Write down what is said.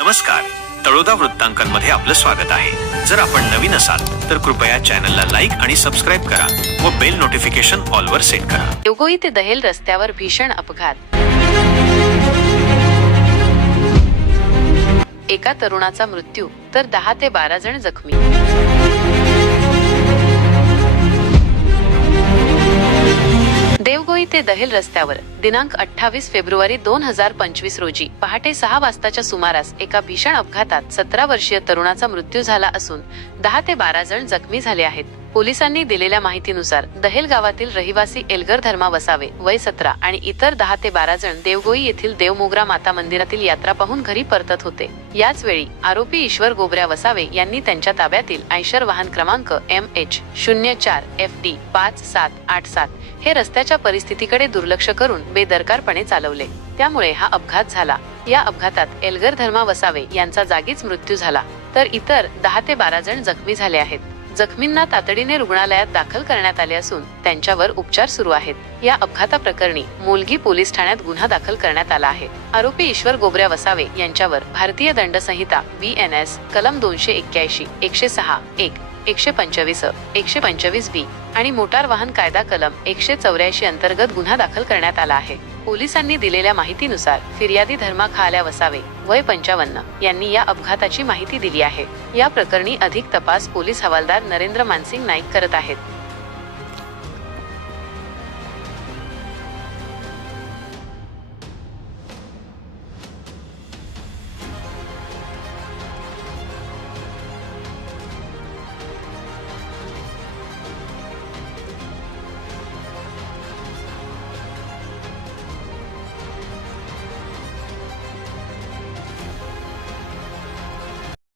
नमस्कार. तळोदा वृत्तांकनमध्ये आपलं स्वागत आहे. जर आपण नवीन असाल तर कृपया चॅनलला लाईक आणि सबस्क्राईब करा व बेल नोटिफिकेशन ऑलवर सेट करा. देवगोई ते दहेल रस्त्यावर भीषण अपघात. एका तरुणाचा मृत्यू तर दहा ते बारा जण जखमी. देवगोई ते दहेल रस्त्यावर दिनांक अठ्ठावीस फेब्रुवारी दोन हजार पंचवीस रोजी पहाटे सहा वाजताच्या सुमारास एका भीषण अपघातात सतरा वर्षीय तरुणाचा मृत्यू झाला असून दहा ते बारा जण जखमी झाले आहेत. पोलिसांनी दिलेल्या माहितीनुसार दहेल गावातील रहिवासी एल्गर धर्मा वसावे वय सतरा आणि इतर दहा ते बारा जण देवगोई येथील देवमोगरा माता मंदिरातील यात्रा पाहून घरी परतत होते. याच वेळी आरोपी ईश्वर गोबऱ्या वसावे यांनी त्यांच्या ताब्यातील आयशर वाहन क्रमांक एम एच शून्य चार एफ डी पाच सात आठ सात हे रस्त्याच्या परिस्थितीकडे दुर्लक्ष करून बेदरकारपणे चालवले. त्यामुळे हा अपघात झाला. या अपघातात एल्गर धर्मा वसावे यांचा जागीच मृत्यू झाला. तर इतर दहा ते बारा जण जखमी झाले आहेत. जखमींना तातडीने रुग्णालयात दाखल करण्यात आले असून त्यांच्यावर उपचार सुरू आहेत. या अपघाताप्रकरणी मोलगी पोलीस ठाण्यात गुन्हा दाखल करण्यात आला आहे. आरोपी ईश्वर गोबऱ्या वसावे यांच्यावर भारतीय दंड संहिता बी एन एस कलम दोनशे एक्क्याऐंशी एकशे सहा एक एकशे पंचवीस एकशे पंचवीस बी आणि मोटार वाहन कायदा कलम एकशे चौऱ्याऐंशी अंतर्गत गुन्हा दाखल करण्यात आला आहे. पोलिसांनी दिलेल्या माहितीनुसार फिर्यादी धर्मा खाल्या वसावे वय पंचावन्न. यांनी या अपघाताची माहिती दिली आहे. या प्रकरणी अधिक तपास पोलीस हवालदार नरेंद्र मानसिंग नाईक करत आहेत.